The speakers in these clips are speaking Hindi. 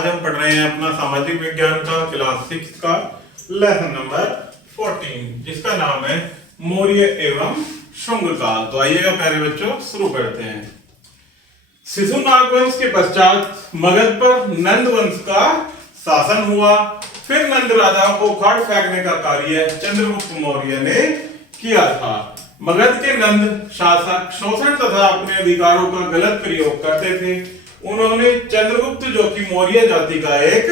आज हम पढ़ रहे हैं अपना सामाजिक विज्ञान का क्लास 6 का लेसन नंबर 14 जिसका नाम है मौर्य एवं शुंग काल। तो आइएगा प्यारे बच्चों शुरू करते हैं। सिसु नागवंश के पश्चात मगध पर नंद वंश का शासन हुआ। फिर नंद राजाओं को उखाड़ फेंकने का कार्य चंद्रगुप्त मौर्य ने किया था। मगध के नंद शासक शोषण तथा अपने अधिकारों का गलत प्रयोग करते थे। उन्होंने चंद्रगुप्त जो कि मौर्य जाति का एक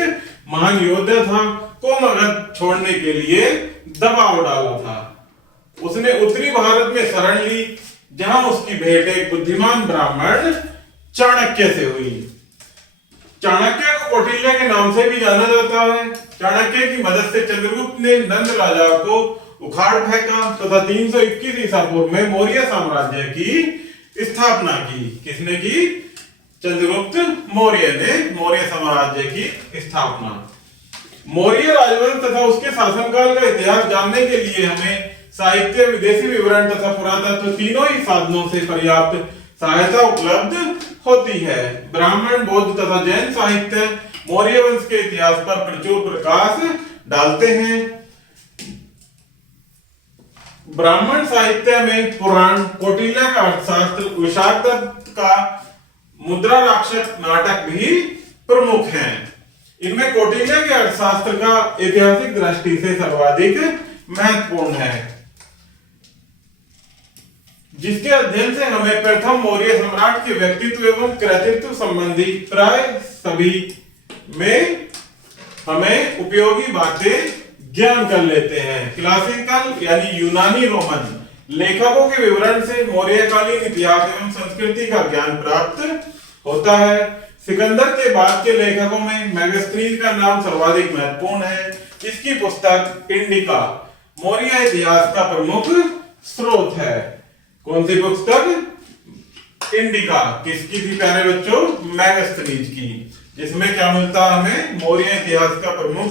महान योद्धा था को मगध छोड़ने के लिए दबाव डाला था। उसने उत्तरी भारत में शरण ली जहां उसकी भेंट एक बुद्धिमान ब्राह्मण चाणक्य से हुई। चाणक्य को कौटिल्य के नाम से भी जाना जाता है। चाणक्य की मदद से चंद्रगुप्त ने नंद राजा को उखाड़ फेंका तथा 321 ईसा पूर्व में मौर्य साम्राज्य की स्थापना की। किसने की? चंद्रगुप्त मौर्य ने मौर्य साम्राज्य की स्थापना। मौर्य राजवंश तथा उसके शासनकाल का इतिहास जानने के लिए हमें साहित्य, विदेशी विवरण तथा पुरातत्व तीनों ही साधनों से पर्याप्त सहायता उपलब्ध होती है। ब्राह्मण, बौद्ध तथा जैन साहित्य मौर्य वंश के इतिहास पर प्रचुर प्रकाश डालते हैं। ब्राह्मण साहित्य में पुराण, कौटिल्य का अर्थशास्त्र, विशाखदत्त का मुद्रा राक्षस नाटक भी प्रमुख हैं। इनमें कौटिल्य के अर्थशास्त्र का ऐतिहासिक दृष्टि से सर्वाधिक महत्वपूर्ण है, जिसके अध्ययन से हमें प्रथम मौर्य सम्राट के व्यक्तित्व एवं कृतित्व संबंधी प्राय सभी में हमें उपयोगी बातें ज्ञान कर लेते हैं। क्लासिकल यानी यूनानी रोमन लेखकों के विवरण से मौर्यकालीन इतिहास एवं संस्कृति का ज्ञान प्राप्त होता है। सिकंदर के बाद के लेखकों में मेगास्थनीज का नाम सर्वाधिक महत्वपूर्ण है। इसकी पुस्तक इंडिका मौर्य इतिहास का प्रमुख स्रोत है। कौन सी पुस्तक? इंडिका। किसकी थी प्यारे बच्चों? मेगास्थनीज की, जिसमें क्या मिलता है हमें? मौर्य इतिहास का प्रमुख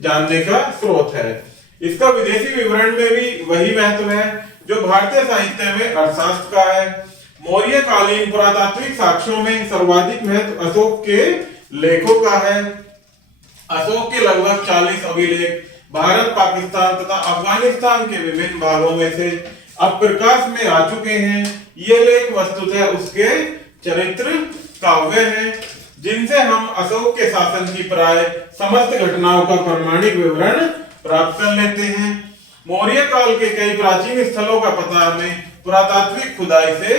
जानने का स्रोत है। इसका विदेशी विवरण में भी वही महत्व है जो भारतीय साहित्य में अर्थशास्त्र का है। मौर्य कालीन पुरातात्विक साक्ष्यों में सर्वाधिक महत्व अशोक के लेखों का है। अशोक के लगभग 40 अभिलेख भारत, पाकिस्तान तथा अफगानिस्तान के विभिन्न भागों में से अब प्रकाश में आ चुके हैं। ये लेख वस्तुतः उसके चरित्र काव्य हैं, जिनसे हम अशोक के शासन की प्राय समस्त घटनाओं का प्रामाणिक विवरण प्राप्त कर लेते हैं। मौर्य काल के कई प्राचीन स्थलों का पता हमें पुरातात्विक खुदाई से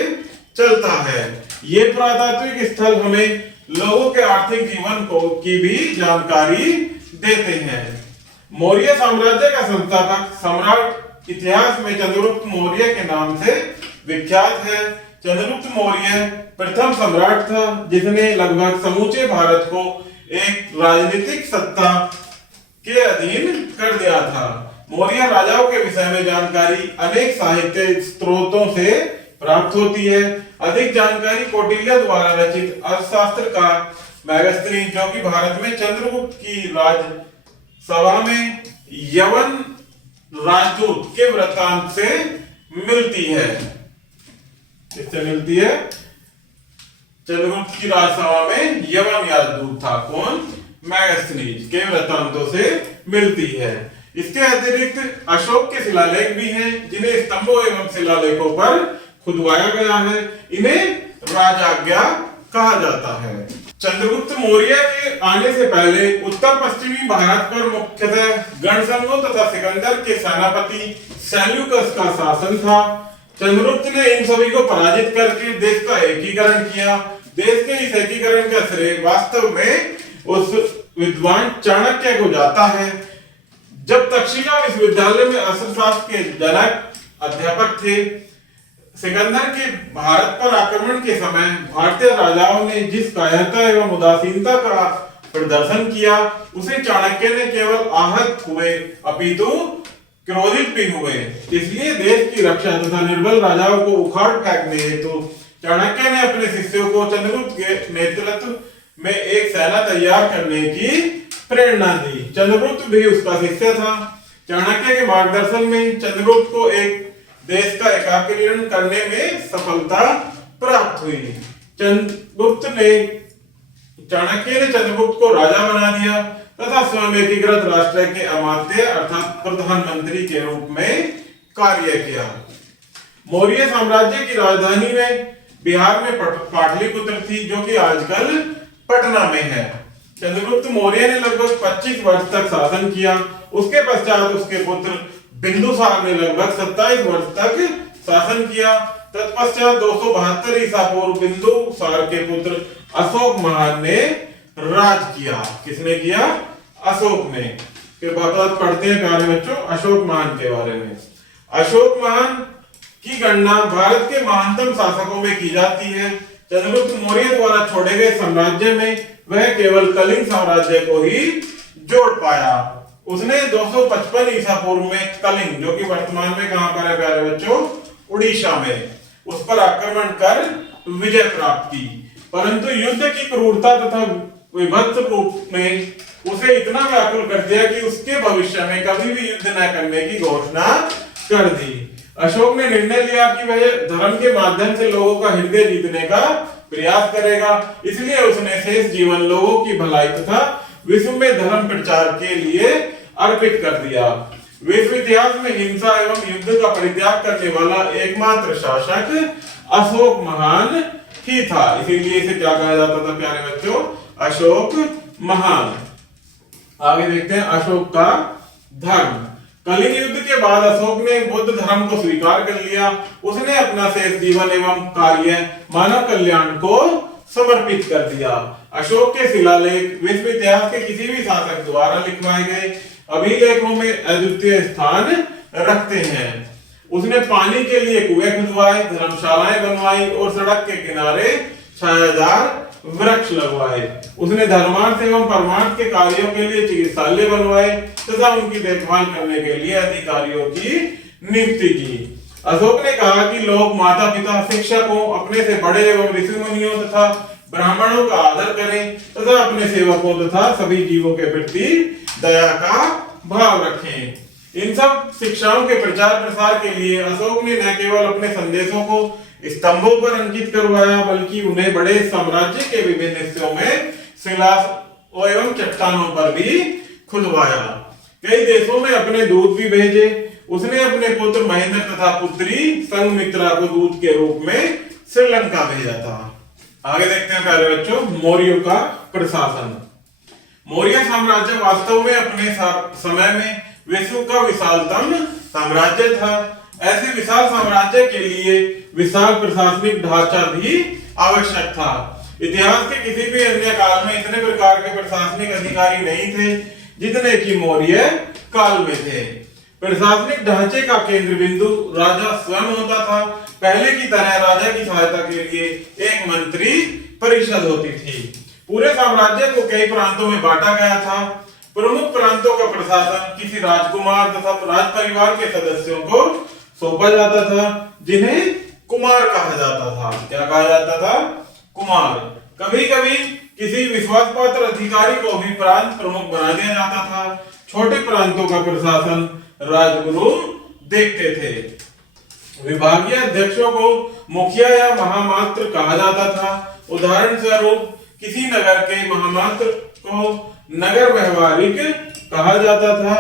चलता है। ये पुरातात्विक स्थल हमें लोगों के आर्थिक जीवन की भी जानकारी देते हैं। मौर्य साम्राज्य का संस्थापक सम्राट इतिहास में चंद्रगुप्त मौर्य के नाम से विख्यात है। चंद्रगुप्त मौर्य प्रथम सम्राट था जिसने लगभग समूचे भारत को एक राजनीतिक सत्ता के अधीन कर दिया था। मौर्य राजाओं के विषय में जानकारी अनेक साहित्य स्रोतों से प्राप्त होती है। अधिक जानकारी कौटिल्य द्वारा रचित अर्थशास्त्र का मेगास्थनीज, जो कि भारत में चंद्रगुप्त की राजसभा में यवन राजदूत के वृत्तांत से मिलती है। किससे मिलती है? चंद्रगुप्त की राजसभा में यवन राजदूत था। कौन? मेगास्थनीज के वृत्तांतों से मिलती है। इसके अतिरिक्त अशोक के शिलालेख भी हैं, जिन्हें स्तंभों एवं शिलालेखों पर खुदवाया गया है। इन्हें राजाज्ञा कहा जाता है। चंद्रगुप्त मौर्य के आने से पहले उत्तर पश्चिमी भारत पर मुख्यतः गणसंघों तथा सिकंदर के सेनापति सेल्यूकस का शासन था। चंद्रगुप्त ने इन सभी को पराजित करके देश का एकीकरण किया। देश के इस एकीकरण का श्रेय वास्तव में उस विद्वान चाणक्य को जाता है। जब तक्षशिला विश्वविद्यालय में अर्थशास्त्र के जनक अध्यापक थे, सिकंदर के भारत पर आक्रमण के समय भारतीय राजाओं ने जिस कायरता एवं उदासीनता का प्रदर्शन किया, उसे चाणक्य ने केवल आहत हुए अपितु क्रोधित भी हुए। इसलिए देश की रक्षा तथा निर्बल राजाओं को उखाड़ फेंकने हेतु चाणक्य ने अपने शिष्यों को चंद्रगुप्त के नेतृत्व में एक सेना तैयार करने की प्रेरणा दी। चंद्रगुप्त भी उसका शिष्य था। चाणक्य के मार्गदर्शन में चंद्रगुप्त को एक देश का एकीकरण करने में सफलता प्राप्त हुई। चंद्रगुप्त ने चाणक्य ने चंद्रगुप्त को राजा बना दिया तथा स्वयं एकीकृत राष्ट्र के अमात्य अर्थात प्रधानमंत्री के रूप में कार्य किया। मौर्य साम्राज्य की राजधानी में बिहार में पाटलिपुत्र थी, जो कि आजकल पटना में है। चंद्रगुप्त मौर्य ने लगभग 25 वर्ष तक शासन किया। उसके पश्चात उसके पुत्र बिंदुसार ने लगभग 27 वर्ष तक शासन किया। तत्पश्चात 272 ईसा पूर्व बिंदुसार के पुत्र अशोक महान ने राज किया। किसने किया? अशोक ने। के बाद पढ़ते हैं प्यारे बच्चों अशोक महान के बारे में। अशोक महान की गणना भारत के महानतम शासकों में की जाती है। चंद्रगुप्त मौर्य द्वारा छोड़े गए साम्राज्य में वह केवल कलिंग साम्राज्य को ही जोड़ पाया। उसने 255 ईसा पूर्व में कलिंग, जो कि वर्तमान में कहां पर है प्यारे बच्चों? उड़ीसा में, उस पर आक्रमण कर विजय प्राप्त की। परंतु युद्ध की क्रूरता तथा विभत्स रूप में उसे इतना व्याकुल कर दिया कि उसके भविष्य में कभी भी युद्ध न करने की घोषणा कर दी। अशोक ने निर्णय लिया कि वह धर्म के माध्यम से लोगों का हृदय जीतने का प्रयास करेगा। इसलिए उसने शेष जीवन लोगों की भलाई तथा विश्व में धर्म प्रचार के लिए अर्पित कर दिया। विश्व इतिहास में हिंसा एवं युद्ध का परित्याग करने वाला एकमात्र शासक अशोक महान ही था। इसीलिए इसे क्या कहा जाता था प्यारे बच्चों? अशोक महान। आगे देखते हैं अशोक का धर्म। कलिंग युद्ध के बाद अशोक ने बुद्ध धर्म को स्वीकार कर लिया। उसने अपना शेष जीवन एवं कार्य मानव कल्याण को समर्पित कर दिया। अशोक के शिलालेख विश्व इतिहास के किसी भी शासक द्वारा लिखवाए गए अभिलेखों में अद्वितीय स्थान रखते हैं। उसने पानी के लिए कुएं खुदवाए, धर्मशालाएं बनवाई और सड़क के किनारे छायादार वृक्ष लगवाए। उसने धर्मार्थ एवं परमार्थ के कार्यों के लिए चिकित्सालय बनवाए तथा उनकी देखभाल करने के लिए अधिकारियों की नियुक्ति की। अशोक ने कहा कि लोग माता पिता, शिक्षकों, अपने से बड़े एवं ऋषि मुनियों तथा ब्राह्मणों का आदर करें तथा अपने सेवकों तथा सभी जीवों के प्रति दया का भाव रखें। इन सब शिक्षाओं के प्रचार प्रसार के लिए अशोक ने न केवल अपने संदेशों को स्तंभों पर अंकित करवाया, बल्कि उन्हें बड़े साम्राज्य के विभिन्न हिस्सों में शिला एवं चट्टानों पर भी खुदवाया। कई देशों में अपने दूत भी भेजे। उसने अपने पुत्र महेंद्र तथा पुत्री संघमित्रा को दूत के रूप में श्रीलंका भेजा था। आगे देखते हैं प्यारे बच्चों मौर्यों का प्रशासन। मौर्य साम्राज्य वास्तव में अपने समय में विश्व का विशालतम साम्राज्य था। ऐसे विशाल साम्राज्य के लिए विशाल प्रशासनिक ढांचा भी आवश्यक था। इतिहास के किसी भी अन्य काल में इतने प्रकार के प्रशासनिक अधिकारी नहीं थे जितने कि मौर्य काल में थे। प्रशासनिक ढांचे का केंद्र बिंदु राजा स्वयं होता था। पहले की तरह राजा की सहायता के लिए एक मंत्री परिषद होती थी। पूरे साम्राज्य को कई प्रांतों में बांटा गया था। प्रमुख प्रांतों का प्रशासन किसी राजकुमार तथा राज परिवार के सदस्यों को सौंपा जाता था, जिन्हें कुमार कहा जाता था। क्या कहा जाता था? कुमार। कभी कभी किसी विश्वास पात्र अधिकारी को भी प्रांत प्रमुख बना दिया जाता था। छोटे प्रांतों का प्रशासन राजगुरु देखते थे। विभागीय अध्यक्षों को मुखिया या महामात्र कहा जाता था। उदाहरण स्वरूप किसी नगर के महामात्र को नगर व्यवहारिक कहा जाता था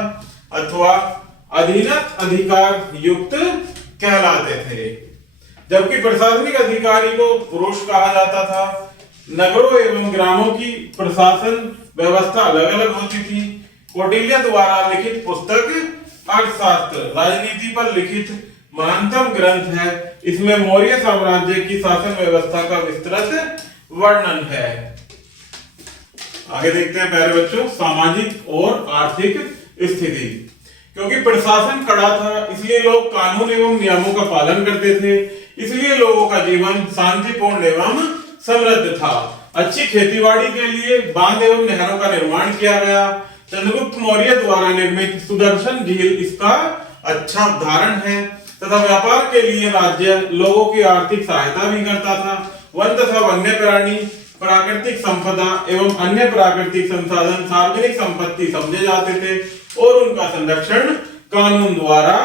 अथवा अधीनस्थ अधिकार युक्त कहलाते थे। जबकि प्रशासनिक अधिकारी को पुरुष कहा जाता था। नगरों एवं ग्रामों की प्रशासन व्यवस्था अलग अलग होती थी। कौटिल्य द्वारा लिखित पुस्तक अर्थशास्त्र राजनीति पर लिखित महानतम ग्रंथ है। इसमें मौर्य साम्राज्य की शासन व्यवस्था का विस्तृत वर्णन है। आगे देखते हैं प्यारे बच्चों सामाजिक और आर्थिक स्थिति। क्योंकि प्रशासन कड़ा था, इसलिए लोग कानून एवं नियमों का पालन करते थे। इसलिए लोगों का जीवन शांतिपूर्ण एवं समृद्ध था। अच्छी खेतीबाड़ी के लिए बांध एवं नहरों का निर्माण किया गया। चंद्रगुप्त मौर्य द्वारा निर्मित सुदर्शन झील इसका अच्छा उदाहरण है तथा व्यापार के लिए राज्य लोगों की आर्थिक सहायता भी करता था। वन तथा वन्य प्राणी, प्राकृतिक संपदा एवं अन्य प्राकृतिक संसाधन सार्वजनिक संपत्ति समझे जाते थे और उनका संरक्षण कानून द्वारा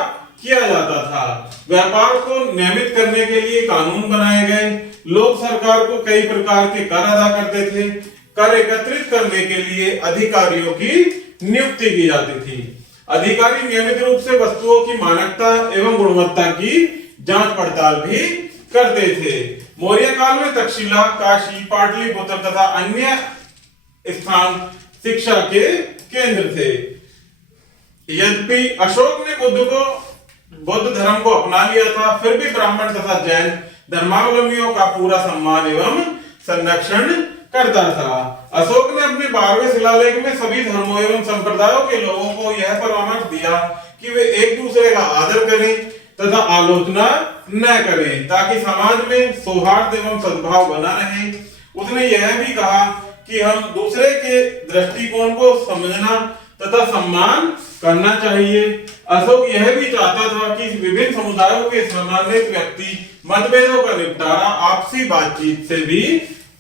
किया जाता था। व्यापार को नियमित करने के लिए कानून बनाए गए। लोग सरकार को कई प्रकार के कर अदा करते थे। कर एकत्रित करने के लिए अधिकारियों की नियुक्ति की जाती थी। अधिकारी नियमित रूप से वस्तुओं की मानकता एवं गुणवत्ता की जांच पड़ताल भी करते थे। मौर्य काल में तक्षशिला, काशी, पाटलिपुत्र तथा अन्य स्थान शिक्षा के केंद्र थे। यद्यपि अशोक ने बौद्ध धर्म को अपना लिया था, फिर भी ब्राह्मण तथा जैन धर्मावलंबियों का पूरा सम्मान एवं संरक्षण करता था। अशोक ने अपने 12वें शिलालेख में सभी धर्मों एवं संप्रदायों के लोगों को यह परामर्श दिया कि वे एक दूसरे का आदर करें तथा आलोचना न करें, ताकि समाज में सौहार्द एवं सद्भाव बना रहे। उसने यह भी कहा कि हम दूसरे के दृष्टिकोण को समझना तथा सम्मान करना चाहिए। अशोक यह भी चाहता था कि विभिन्न समुदायों के सम्मानित व्यक्ति मतभेदों का निपटारा आपसी बातचीत से भी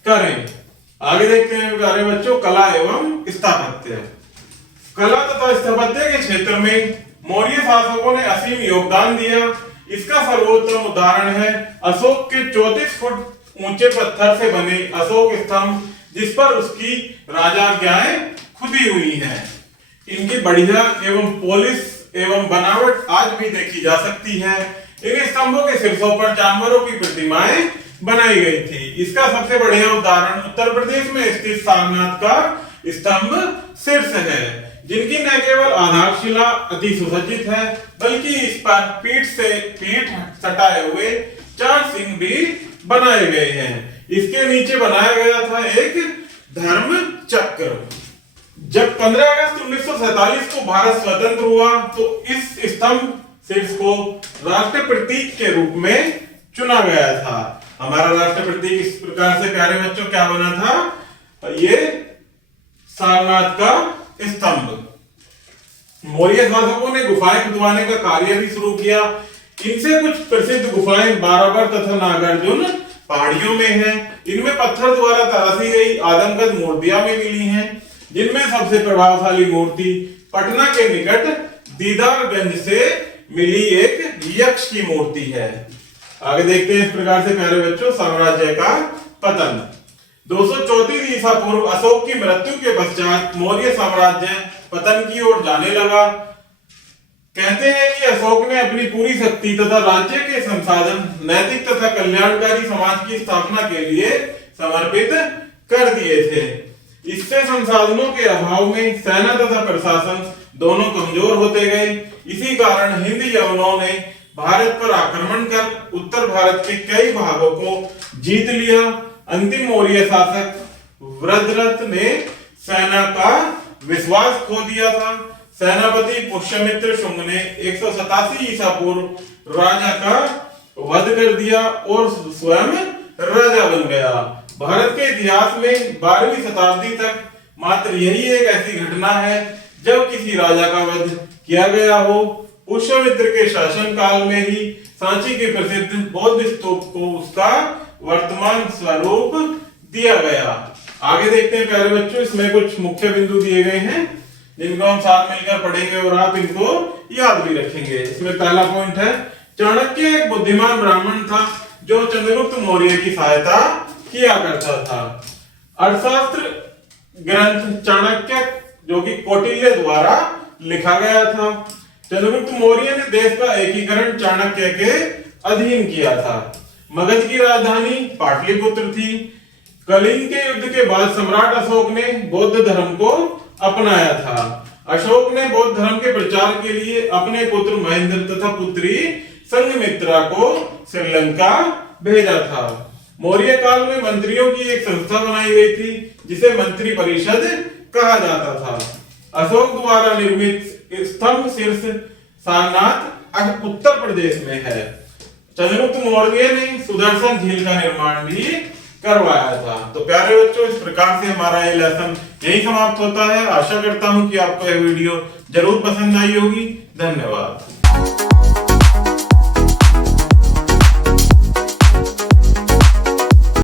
करें। आगे देखते हैं प्यारे बच्चों, कला एवं स्थापत्य। कला तथा स्थापत्य के क्षेत्र में मौर्य शासकों ने असीम योगदान दिया। इसका सर्वोत्तम उदाहरण है अशोक के 34 फुट ऊंचे पत्थर से बने अशोक स्तंभ, जिस पर उसकी राजाज्ञाएं खुदी हुई हैं। इनकी बढ़िया एवं पॉलिश एवं बनावट आज भी देखी जा सकती है। इन स्तंभों के शीर्षों पर जानवरों की प्रतिमाएं बनाई गई थी। इसका सबसे बढ़िया उदाहरण उत्तर प्रदेश में स्थित सारनाथ का स्तंभ शीर्ष है, जिनकी न केवल आधारशिला अति सुसज्जित है, बल्कि इस पर पीठ सटाए हुए 4 सिंह भी बनाए गए हैं। इसके नीचे बनाया गया था एक धर्म चक्र। जब 15 अगस्त 1947 को भारत स्वतंत्र हुआ तो इस स्तंभ शीर्ष को राष्ट्र प्रतीक के रूप में चुना गया था। हमारा राष्ट्र प्रतीक इस प्रकार से प्यारे बच्चों क्या बना था, ये सारनाथ का स्तंभ। मौर्य शासकों ने गुफाएं खुदवाने का कार्य भी शुरू किया। इनसे कुछ प्रसिद्ध गुफाएं बाराबर तथा नागार्जुन पहाड़ियों में हैं। इनमें पत्थर द्वारा तराशी गई आदमकद मूर्तियां भी मिली हैं, जिनमें सबसे प्रभावशाली मूर्ति पटना के निकट दीदारगंज से मिली एक यक्ष की मूर्ति है। आगे देखते हैं इस प्रकार से प्यारे बच्चों, साम्राज्य का पतन। 234 ईसा पूर्व अशोक की मृत्यु के पश्चात मौर्य साम्राज्य पतन की ओर जाने लगा। कहते हैं कि अशोक ने अपनी पूरी शक्ति तथा राज्य के संसाधन नैतिक तथा कल्याणकारी समाज की स्थापना के लिए समर्पित कर दिए थे। इससे संसाधनों के अभाव में सेना तथा प्रशासन दोनों कमजोर होते गए। इसी कारण हिंद यवनों ने भारत पर आक्रमण कर उत्तर भारत के कई भागों को जीत लिया। अंतिम मौर्य शासक वृद्धरथ ने सेना का विश्वास खो दिया था। सेनापति पुष्यमित्र शुंग ने 187 ईसा पूर्व राजा का वध कर दिया और स्वयं राजा बन गया। भारत के इतिहास में 12वीं शताब्दी तक मात्र यही एक ऐसी घटना है जब किसी राजा का वध किया गया हो। पुष्यमित्र के शासन काल में ही सांची के प्रसिद्ध बौद्ध स्तूप को उसका वर्तमान स्वरूप दिया गया। आगे देखते हैं प्यारे बच्चों, इसमें कुछ मुख्य बिंदु दिए गए हैं जिनको हम साथ मिलकर पढ़ेंगे और आप इनको याद भी रखेंगे। इसमें पहला पॉइंट है, चाणक्य एक बुद्धिमान ब्राह्मण था जो चंद्रगुप्त मौर्य की सहायता किया करता था। अर्थशास्त्र ग्रंथ चाणक्य जो कि कौटिल्य द्वारा लिखा गया था। चंद्रगुप्त मौर्य ने देश का एकीकरण चाणक्य के अधीन किया था। मगध की राजधानी पाटलिपुत्र थी। कलिंग के युद्ध के बाद सम्राट अशोक ने बौद्ध धर्म को अपनाया था। अशोक ने बौद्ध धर्म के प्रचार के लिए अपने पुत्र महेंद्र तथा पुत्री संघमित्रा को श्रीलंका भेजा था। मौर्य काल में मंत्रियों की एक संस्था बनाई गई थी जिसे मंत्री परिषद कहा जाता था। अशोक द्वारा निर्मित स्तंभ शीर्ष सारनाथ उत्तर प्रदेश में है। चंद्रगुप्त मौर्य ने सुदर्शन झील का निर्माण भी करवाया था। तो प्यारे बच्चों, इस प्रकार से हमारा ये लेसन यही समाप्त होता है। आशा करता हूं कि आपको यह वीडियो जरूर पसंद आई होगी। धन्यवाद।